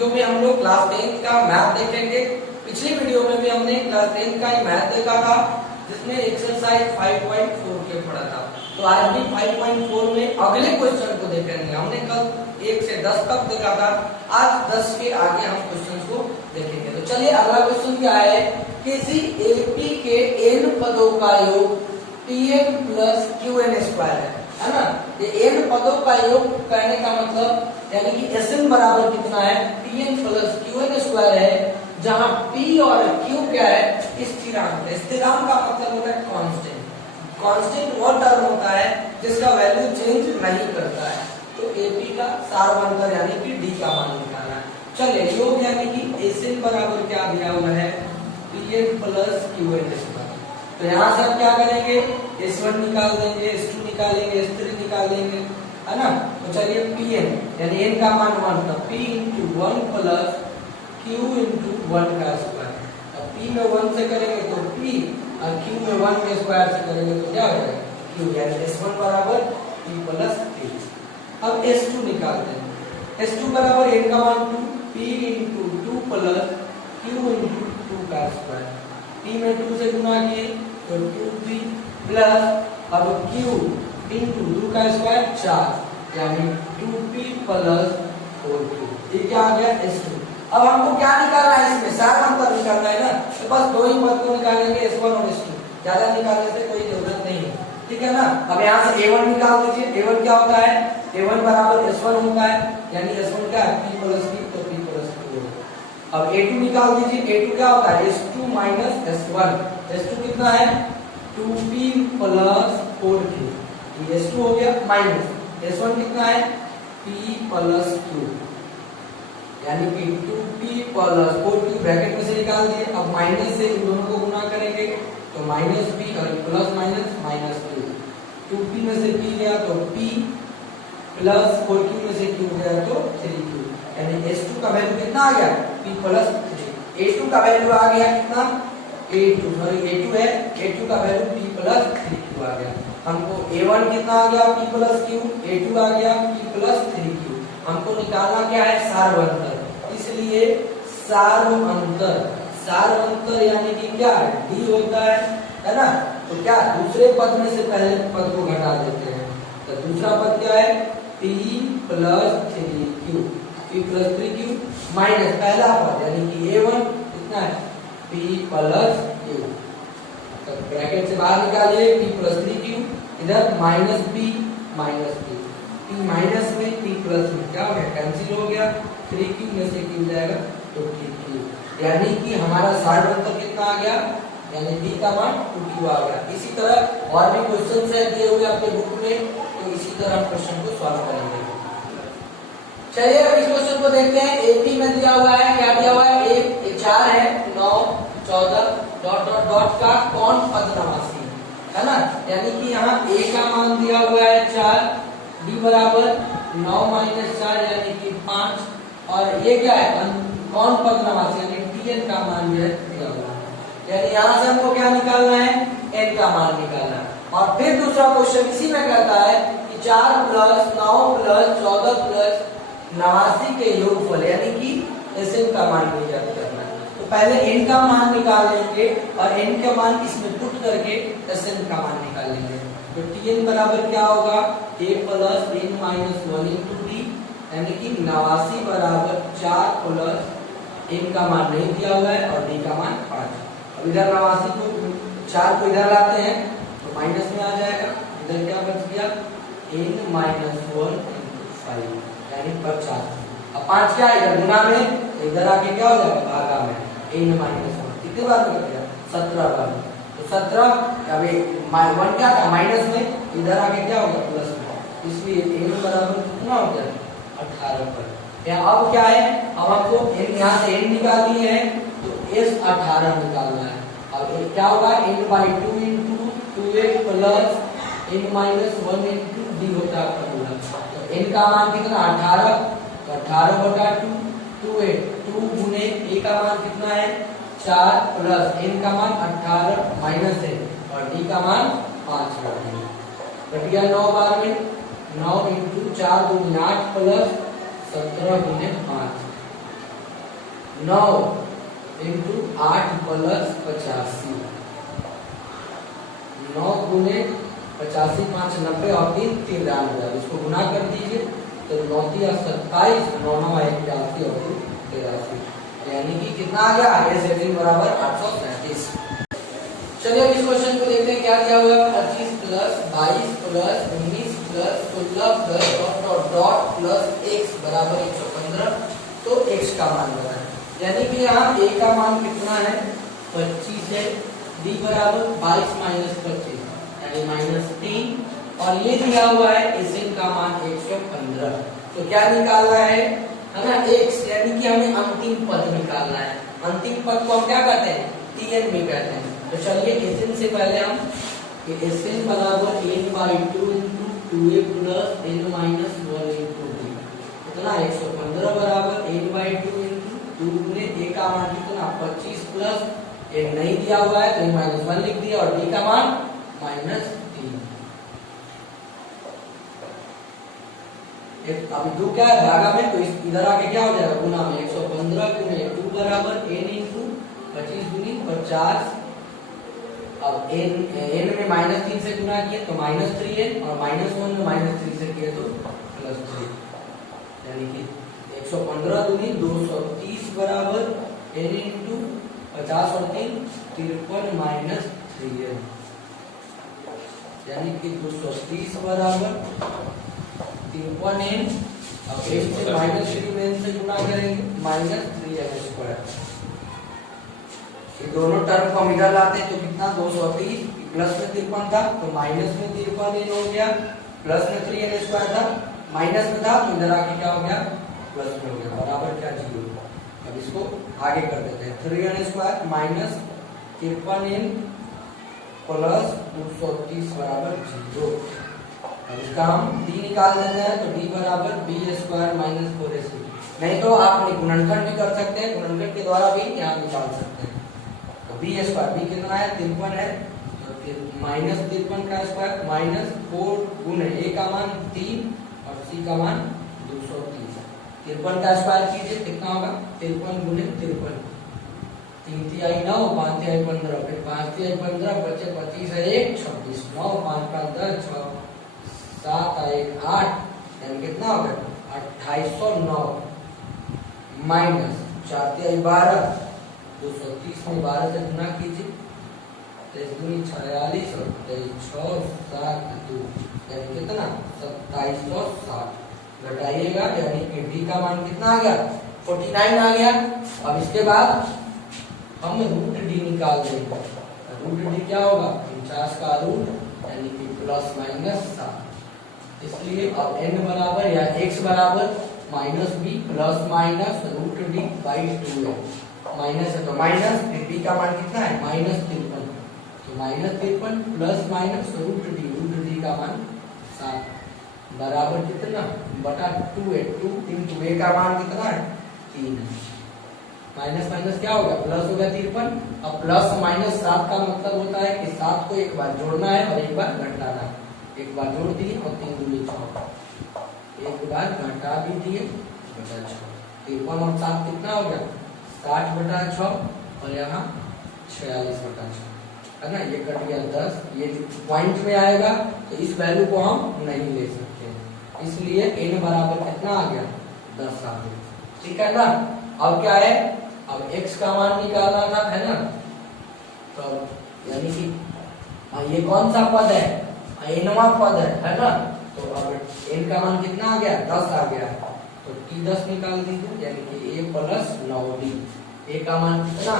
Video में हम लोग क्लास 10 का मैथ देखेंगे। पिछली वीडियो में भी हमने क्लास 10 का मैथ देखा था, जिसमें एक्सरसाइज 5.4 के पढ़ा था। तो आज भी 5.4 में अगले क्वेश्चन को देखेंगे। हमने कल 1 से 10 तक देखा था, आज 10 के आगे हम क्वेश्चन को देखेंगे। तो चलिए अगला क्वेश्चन क्या है, किसी एपी के n पदों का योग Pn प्लस Qn स्क्वायर है ना। ये n पदों का योग करने का मतलब यानी कि Sn बराबर कितना है, Pn प्लस Qn स्क्वायर है, जहां P और Q क्या है, स्थिरांक है। स्थिरांक का मतलब होता है कांस्टेंट। कांस्टेंट वो टर्म होता है जिसका वैल्यू चेंज नहीं करता है। तो AP का सारवंतर यानी कि D का मान निकालना है। चलिए योग यानी कि Sn बराबर क्या दिया हुआ है, Pn प्लस Qn स्क्वायर। तो यहाँ से हम क्या करेंगे, S1 निकाल देंगे, S2 निकालेंगे, S3 निकाल देंगे, है ना। तो चलिए Pn यानी n का मान 1 था, P into 1 plus Q into 1 का स्क्वायर। अब P में 1 से करेंगे तो P और Q में 1 के स्क्वायर से करेंगे तो क्या हो जाएगा, Q यानी S1 बराबर P प्लस Q। अब S2 निकालते हैं। S2 बराबर n का मान 2, P into 2 plus Q into 2 का स्क्वायर। P में 2 से गुणा किए तो 2P प्लस अब Q इंटू 2 का स्क्वायर 4 यानी 2P प्लस 4Q। ये क्या आ गया, S2। अब हमको क्या निकालना है, इसमें सारवंतर निकालना है ना। तो बस दो ही पद को निकालेंगे, S1 और S2। ज्यादा निकालने से कोई जरूरत नहीं है, ठीक है ना। अब यहाँ से A1 निकाल दीजिए। A1 क्या होता है, A1 बराबर S1 होता है, यानी S1 क्या है, P प्लस Q, तो P प्लस Q। अब A2 निकाल दीजिए। A2 क्या होता है, S2 माइनस S1। S2 कितना है, 2P प्लस 4Q। S2 हो गया माइनस S1 कितना है, P प्लस Q यानी कि 2P प्लस 4Q ब्रैकेट में से निकाल दिए। अब माइनस से इन दोनों को गुणा करेंगे तो माइनस P और plus minus minus Q। 2P में से P गया तो P प्लस 4Q में से Q गया तो 3Q यानी S2 का वैल्यू कितना आ गया, P प्लस 3। A2 का वैल्यू आ गया कितना, A2 है, A2 का वैल्यू P प्लस 3Q आ गया। हमको A1 कितना आ गया, P प्लस Q, A2 आ गया P प्लस 3Q। हमको निकालना क्या है, सारवंतर, इसलिए सारवंतर। सारवंतर यानी कि क्या, D होता है ना। तो क्या दूसरे पद में से पहले पद को घटा देते हैं। तो दूसरा पद क्या है, P plus 3Q, P plus 3Q minus पहला पद यानी कि A1 कितना है, P प्लस Q। तो ब्रैकेट से बाहर निकालिए P प्लस 3Q, इधर minus P minus Q। P minus में P प्लस में क्या हो गया, कैंसिल हो गया। 3Q में से Q जाएगा तो 3Q यानी कि हमारा सारवंतर कितना आ गया, यानी D का मान 2Q आ गया। इसी तरह और भी क्वेश्चन है दिए हुए आपके बुक में, तो इसी तरह हम क्वेश्चन को सॉल्व करेंगे। चलिए अब इस क्वेश्चन को देखते हैं। AP में दिया हुआ है, क्या दिया हुआ है, एक 4 है, 9 14 डॉट डॉट डॉट का कौन पदनामासी है ना। यानी कि यहाँ A का मान दिया हुआ है 4, D बराबर 9 माइनस 4 यानी कि 5, और ये क्या है, कौन पदनामासी यानी Tn का मान जो है दिया हुआ है। यानी यहाँ से हमको क्या निकालना है, n का मान निकालना है। और फिर दूसरा क्वेश्चन इसी में कहता है कि 4 प्लस 9 प्लस 14 प्लस 89 के योगफल यानी कि Sn का मान ज्ञात करना है। तो पहले n का मान निकाल लेंगे और n का मान इसमें पुट करके Sn का मान निकाल लेंगे। तो Tn बराबर क्या होगा, a plus n minus 1 into D यानी कि 89 बराबर 4 प्लस n का मान नहीं दिया हुआ है और D का मान 5। अब इधर 89 को 4 को इधर लाते हैं तो माइनस में आ जाएगा। इधर क्या बच गया, n माइनस 1 इंटू 5 यानी 50। अब 5 क्या है, इधर गुना में, तो इधर आके क्या हो जाएगा, भागा में, n माइनस 1 कितने बार में कट गया, 17 बार। तो 17 अभी 1 क्या था माइनस में, इधर आके क्या होगा प्लस में, इसलिए n बराबर कितना हो गया, 18 पर। अब क्या है, अब हमको n यहाँ से n निकाल दिए हैं तो s 18 निकालना है। अब क्या होगा, n by 2 into 2a plus n minus 1 into d होता है फॉर्मूला। तो n का मान कितना 18, तो 18 बटा 2, 2a 2 गुने a का मान कितना है 4 प्लस n का मान 18 माइनस है और d का मान 5 कट गया 9 बार में। 9 इंटू 4 दूनी 8 प्लस 17 गुने 5 9 इंटू 8 प्लस 85, 9 गुने 85, 5 90 और 3 93, इसको गुना कर दीजिए तो 9 3 27, 9 9 81 और 83, यानी कि कितना आ गया ए सेकंड बराबर 837। चलिए अब इस क्वेश्चन को देखते हैं क्या क्या हुआ। 25 plus 22 plus 19 plus 16 plus dot dot plus x बराबर 115, तो x का मान बताएं। यानी कि यहाँ a का मान कितना है 25 है, d बराबर 22 माइनस 25 यानी -3, और ये दिया हुआ है Sn का मान 115। तो क्या निकालना है ना x, यानी कि हमें अंतिम पद निकालना है। अंतिम पद को हम क्या कहते हैं Tn भी कहते हैं। तो चलिए Sn से पहले हम Sn बराबर n/2 into 2a plus n minus 1 into d, कितना 115 बराबर n/2 इंटू 2 गुने a का मान कितना 25 प्लस n नहीं दिया हुआ है तो n माइनस 1 लिख दिया, और d का मान -3। अभी 2 क्या है भागा में, तो इधर आके क्या हो जाएगा गुना में, 115 गुने 2 बराबर n इंटू 25 गुनी 50, अब n में -3 से गुना किए तो -3n, और -1 में -3 से किए तो +3, यानी कि 115 दूनी 230 बराबर n इंटू 50 और 3 53 -3n, यानी कि 230 बराबर 53n, अब n से -3n से गुना करेंगे -3n²। ये दोनों टर्म को हम इधर लाते हैं तो कितना 230, प्लस में 53 था तो माइनस में 53n हो गया, प्लस में 3n² था, माइनस में था तो इधर आके क्या हो गया प्लस में हो गया, बराबर क्या 0। अब इसको आगे कर देते हैं, 3n² माइनस 53n प्लस 230 बराबर 0। अब इसका हम d निकाल देते हैं तो d बराबर b² माइनस 4ac, नहीं तो आप गुणनखंड भी कर सकते हैं, गुणनखंड के द्वारा भी यहाँ निकाल सकते हैं। b² b कितना है 53 है, तो -53 का स्क्वायर माइनस 4 गुने a का मान 3 और c का मान 230, 53 का स्क्वायर कीजिए कितना होगा 53 गुने 53, 3 3 9 5 3 15, फिर 5 3 15 बचे 25 है 1 26, 9 5 5 10 6 7 1 8, यानी कितना होगा 2809 माइनस 4 3 12, 230 में 12 से गुना कीजिए, 23 दूनी 46 और 23 6 7 2, यानी कितना 2760 घटाइएगा, यानी कि d का मान कितना आ गया 49 आ गया। अब इसके बाद हम रूट d निकाल देंगे, रूट d क्या होगा 49 का रूट, यानी कि प्लस माइनस 7, इसलिए अब n बराबर या x बराबर -b plus minus root d by 2 है, माइनस है तो माइनस, फिर b का मान कितना है -53, तो -53 प्लस माइनस रूट d का मान 7 बराबर कितना बटा 2 है, 2 इंटू a का मान कितना है 3 है, माइनस माइनस क्या होगा प्लस हो गया 53। अब प्लस माइनस 7 का मतलब होता है कि 7 को एक बार जोड़ना है और एक बार घटाना है, एक बार जोड़ दिए और 3 दूनी 6, एक बार घटा भी दिए बटा 6, 53 और 7 कितना हो गया 60 बटा 6, और यहाँ 46 बटा 6 है ना, ये कट गया 10, ये पॉइंट में आएगा तो इस वैल्यू को हम नहीं ले सकते, इसलिए n बराबर कितना आ गया 10 आ गया, ठीक है ना। अब क्या है, अब x का मान निकालना था है ना, तो यानी कि ये कौन सा पद है nवां पद है ना, तो अब n का मान कितना आ गया 10 आ गया, तो t10 निकाल दीजिए, यानी कि a प्लस 9d, a का मान कितना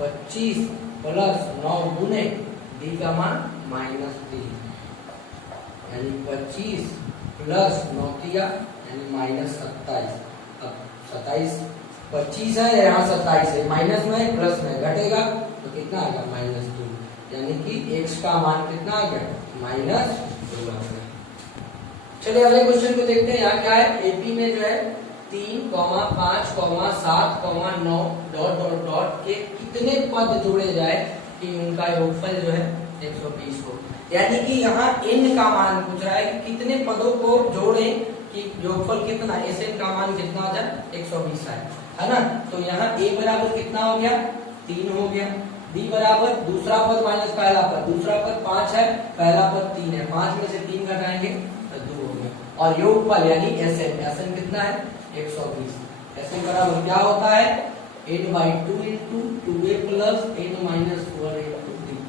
25 प्लस 9 गुने d का मान -3, यानी 25 प्लस 9 दिया यानी -27। अब 27 25 है, यहाँ 27 है, माइनस में प्लस में घटेगा तो कितना आ गया -2, यानी कि x का मान कितना आ गया -2 आ गया। चलिए अगले क्वेश्चन को देखते हैं, यहाँ क्या है एपी में जो है 3, 5, 7, 9 डॉट डॉट डॉट के कितने पद जोड़े जाए कि उनका योगफल जो है 120 हो, यानी कि यहाँ n का मान पूछ रहा है कि कितने पदों को जोड़े कि योगफल कितना Sn का मान कितना आ जाए 120 आए। है ना। तो यहाँ a बराबर कितना हो गया 3 हो गया, b बराबर दूसरा पद माइनस पहला पद, दूसरा पद 5 है, पहला पद 3 है, 5 में से 3 घटाएंगे तो 2 हो गया। और योगफल यानी Sn कितना है 120। Sn बराबर क्या होता है n/2 into 2a plus n minus 1 into 3।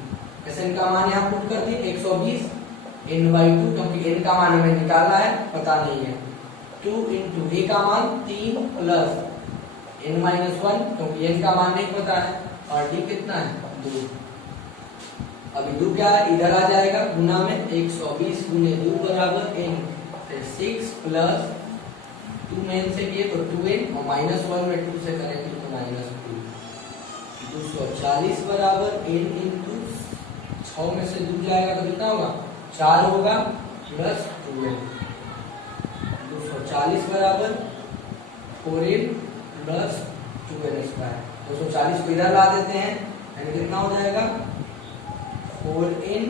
Sn का मान यहाँ पुट कर दिए 120 n/2, क्योंकि n का मान हमें निकालना है, पता नहीं है। 2 into a का मान 3 प्लस n minus 1, क्योंकि n का मान नहीं पता है, और d कितना है 2। अभी 2 क्या है इधर आ जाएगा गुना में, 120 गुने 2 बराबर n, फिर 6 प्लस 2 में n से किए तो 2n, और माइनस 1 में 2 से करेंगे तो माइनस 2। 240 बराबर n इंटू 6 में से 2 जाएगा तो कितना होगा 4 होगा प्लस 2n। 240 बराबर 4n प्लस 2n स्क्वायर। 240 को इधर ला देते हैं, यानी कितना हो जाएगा 4n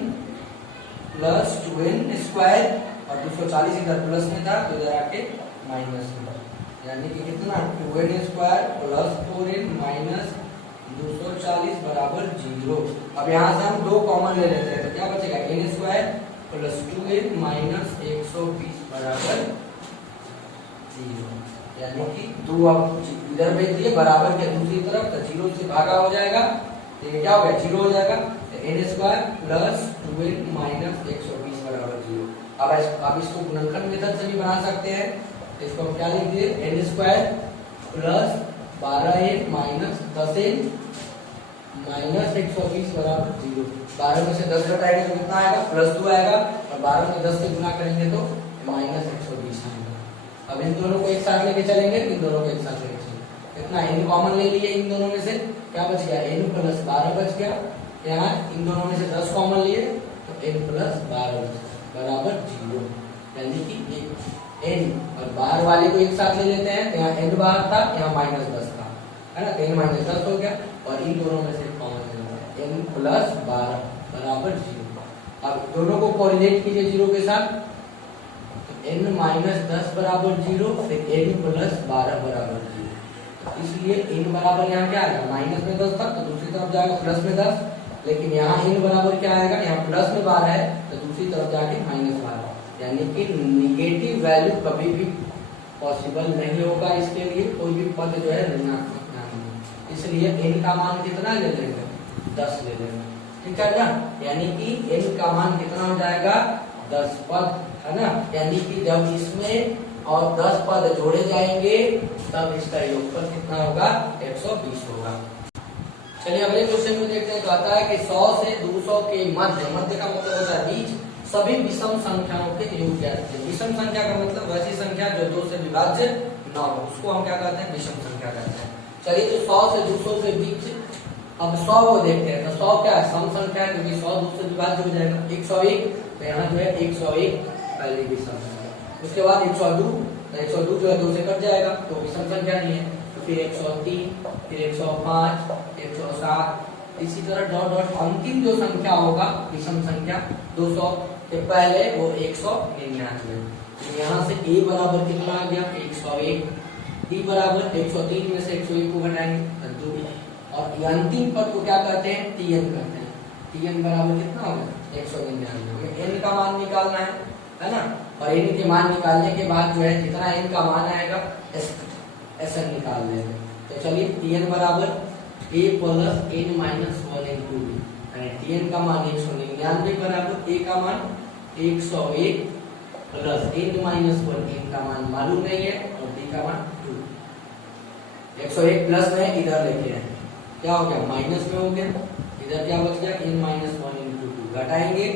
प्लस 2n स्क्वायर, और 240 इधर प्लस में था तो इधर आके माइनस में, यानी कि कितना 2n square plus 4n minus 240 बराबर 0। अब यहाँ से हम 2 कॉमन ले लेते हैं तो क्या बचेगा n square plus 2n minus 120 बराबर 0, यानी कि 2 अब इधर भेज दिए बराबर के दूसरी तरफ, तो 0 से भागा हो जाएगा, ये क्या हो गया 0 हो जाएगा, n square plus 2n minus 120 बराबर 0। अब इसको गुणनखंड मेथड से भी बना सकते हैं, तो इसको हम क्या लिख दिए n square plus 12n minus 10n minus 120 बराबर 0। 12 में से 10 घटाएंगे तो कितना आएगा प्लस 2 आएगा, और 12 में 10 से गुना करेंगे तो माइनस 120 आएगा। अब इन दोनों को एक साथ लेके चलेंगे, इन दोनों को एक साथ लेके चलेंगे, कितना n कॉमन ले लिए, इन दोनों में से क्या बच गया n प्लस 12 बच गया, यहाँ इन दोनों में से 10 कॉमन लिए तो n प्लस 12 बराबर 0, यानी कि n और बाहर वाले को एक साथ ले लेते हैं, तो यहाँ n बाहर था, यहाँ माइनस 10 था, है ना, तो n माइनस 10 हो गया, और इन दोनों में से कॉमन ले लेते हैं n प्लस 12 बराबर 0। अब दोनों को कोरिलेट कीजिए 0 के साथ, तो n माइनस 10 बराबर 0, फिर n प्लस 12 बराबर 0। इसलिए n बराबर यहाँ क्या आएगा माइनस में 10 था, तो दूसरी तरफ जाएगा प्लस में 10, लेकिन यहाँ n बराबर क्या आएगा, यहाँ प्लस में 12 है तो दूसरी तरफ जाके माइनस 12, यानी कि निगेटिव वैल्यू कभी भी पॉसिबल नहीं होगा, इसके लिए कोई भी पद जो है ऋणात्मक ना हो, इसलिए n का मान कितना ले लेंगे 10 ले लेंगे, ठीक है ना, यानी कि n का मान कितना हो जाएगा 10 पद, है ना, यानी कि जब इसमें और 10 पद जोड़े जाएंगे तब इसका योगफल कितना होगा 120 होगा। चलिए अगले क्वेश्चन में देखते हैं, तो आता है कि 100 से 200 के मध्य, मध्य का मतलब होता है बीच, सभी विषम संख्याओं के योग क्या रहते हैं। विषम संख्या का मतलब वैसी संख्या जो 2 से विभाज्य न हो, उसको हम क्या कहते हैं विषम संख्या कहते हैं। चलिए तो 100 से 200 के बीच, अब 100 को देखते हैं, तो 100 क्या है सम संख्या है, क्योंकि 100 2 से विभाज्य हो जाएगा। 101 तो यहाँ जो है 101 पहली विषम संख्या, उसके बाद 102, तो 102 जो है 2 से कट जाएगा तो विषम संख्या नहीं है, तो फिर 103, फिर 105, 107, इसी तरह डॉट डॉट अंतिम जो संख्या होगा विषम संख्या 200 के पहले वो 199। तो यहाँ से a बराबर कितना आ गया 101, d बराबर 103 में से 101 को घटाएंगे 2, और अंतिम पद को क्या कहते हैं tn कहते हैं। tn बराबर कितना होगा 199। हमें n का मान निकालना है ना, और n के मान निकालने के बाद जो है जितना n का मान आएगा Sn निकाल लेंगे। तो चलिए tn बराबर a plus n minus 1 into d, tn का मान 199 बराबर a का मान 101 प्लस n माइनस 1, n का मान मालूम नहीं है, और d का मान 2। 101 प्लस में इधर लेके आए, क्या हो गया माइनस में हो गया, इधर क्या बच गया n माइनस 1 इंटू 2, घटाएंगे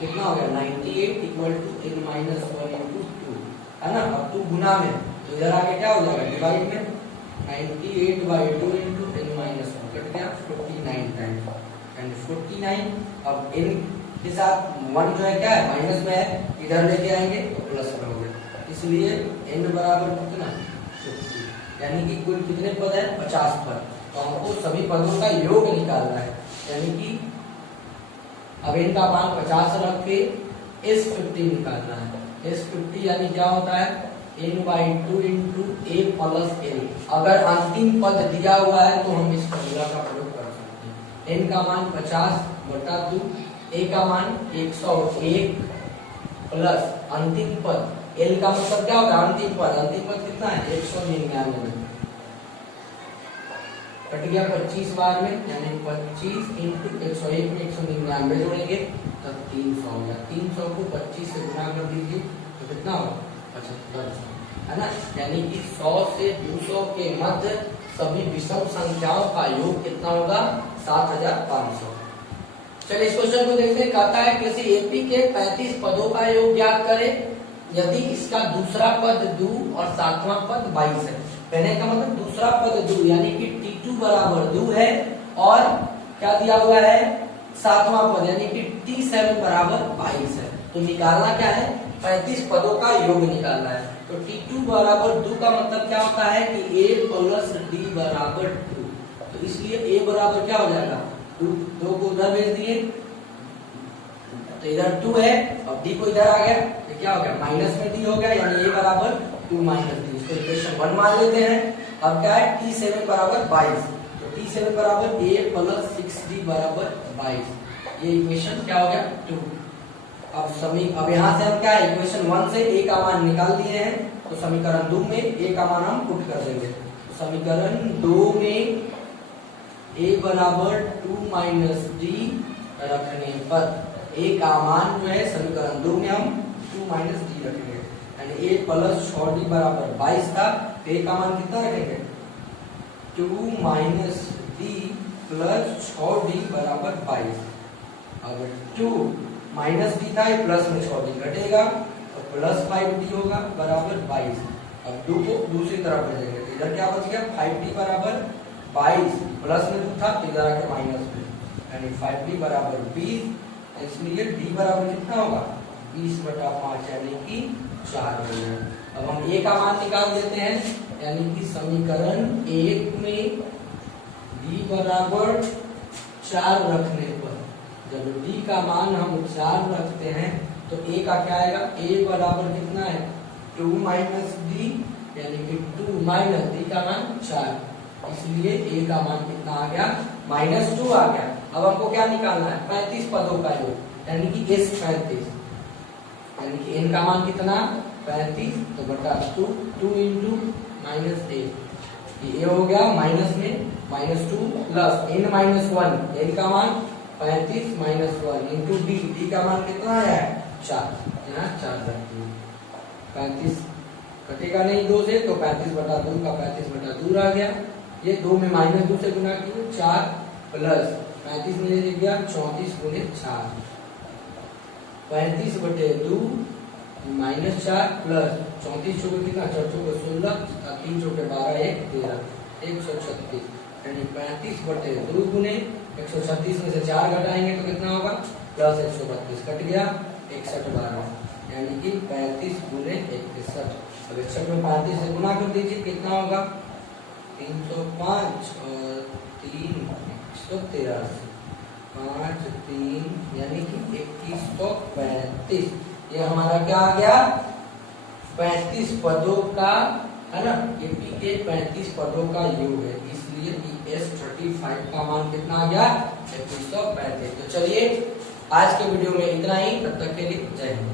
कितना हो गया 98 equal to n minus 1 into 2, है ना। अब 2 गुना में तो इधर आके क्या हो जाएगा डिवाइड में, 98/2 इंटू n माइनस 1 कट गया 49 टाइम्स, एंड 49। अब n के साथ 1 जो है क्या है माइनस में है, इधर लेके आएंगे तो प्लस में हो गया, इसलिए n बराबर कितना 50, यानी कि कुल कितने पद है 50 पद। तो हमको सभी पदों का योग निकालना है, यानी कि अब n का मान 50 रख के S50 निकालना है। S50 यानी क्या होता है n/2 into a plus l। अगर अंतिम पद दिया हुआ है तो हम इस फॉर्मूला का प्रयोग कर सकते हैं। n का मान 50/2, a का मान 101 प्लस अंतिम पद l का मतलब क्या होगा, अंतिम पद कितना है 199 कट गया 25 बार में, यानी 25 इंटू 101 में 199 जोड़ेंगे तब 300 हो गया। 300 को 25 से गुना कर दीजिए तो कितना होगा 7500, है ना। यानी कि 100 से 200 के मध्य सभी विषम संख्याओं का योग कितना होगा 7500। चलिए इस क्वेश्चन को देखते हैं। कहता है किसी एपी के 35 पदों का योग ज्ञात करें यदि इसका दूसरा पद 2 और सातवां पद 22 है। कहने का मतलब दूसरा पद 2 यानी कि T2 बराबर 2 है और क्या दिया हुआ है सातवां पद यानी कि T7 बराबर 22 है। तो निकालना क्या है 35 पदों का योग निकालना है। तो T2 बराबर 2 का मतलब क्या होता है कि A प्लस D बराबर 2। तो इसलिए A बराबर क्या हो जाएगा 2 को उधर भेज दिए तो इधर 2 है और D को इधर आ गया तो क्या हो गया माइनस में D हो गया, यानी A बराबर 2 माइनस D। इसको इक्वेशन 1 मान लेते हैं। अब क्या है T7 बराबर 22, तो T7 बराबर A प्लस 6D बराबर 22। ये इक्वेशन क्या हो गया 2। अब यहाँ से हम क्या है इक्वेशन 1 से A का मान निकाल दिए हैं तो समीकरण 2 में A का मान हम पुट कर देंगे। तो समीकरण 2 में A बराबर 2 माइनस D रखने पर A का मान जो है समीकरण 2 में हम 2 माइनस D रखेंगे, यानी A प्लस 6D बराबर 22 था। तो A का मान कितना रखेंगे 2 माइनस D प्लस 6D बराबर 22। अब 2 माइनस D था ये प्लस में 6D घटेगा तो प्लस 5D होगा बराबर 22। अब 2 को दूसरी तरफ भेजेंगे तो इधर क्या बच गया 5D बराबर 22 प्लस में 2 था तो इधर आके माइनस में, यानी 5D बराबर 20। इसलिए D बराबर कितना होगा 20/5 यानी कि 4 हो गया। अब हम A का मान निकाल देते हैं, यानी कि समीकरण 1 में D बराबर 4 रखने पर जब D का मान हम 4 रखते हैं तो A का क्या आएगा A बराबर कितना है 2 माइनस D, यानी कि 2 माइनस D का मान 4, इसलिए A का मान कितना आ गया -2 आ गया। अब हमको क्या निकालना है 35 पदों का योग, यानी कि S 35, यानी कि n का मान कितना 35 तो बटा 2 इंटू माइनस ए, ये हो गया माइनस में -2 प्लस n माइनस 1, n का मान 35 माइनस 1 इंटू D का मान कितना आया है 4, यहाँ 4 रखिए। 35 कटेगा नहीं 2 से तो 35/2 का 35/2 आ गया। ये 2 में -2 से गुना किया 4 प्लस 35 में ले गया 34 गुणे 4, 35/2 -4 प्लस 34 चौके कितना 4 चौके 16 3 चौके 12 1 13 136, यानी 35/2 गुने 136 में से 4 घटाएंगे तो कितना होगा प्लस 132 कट गया 61/12, यानी कि 35 गुने 61। अब 61 में 35 से गुना कर दीजिए कितना होगा 305 और 3 183 5 3 यानी कि 2135। ये हमारा क्या आ गया 35 पदों का, है ना, एपी के 35 पदों का योग है, इसलिए S35 का मान कितना आ गया 2135। तो चलिए आज के वीडियो में इतना ही, तब तक के लिए जय हिंद।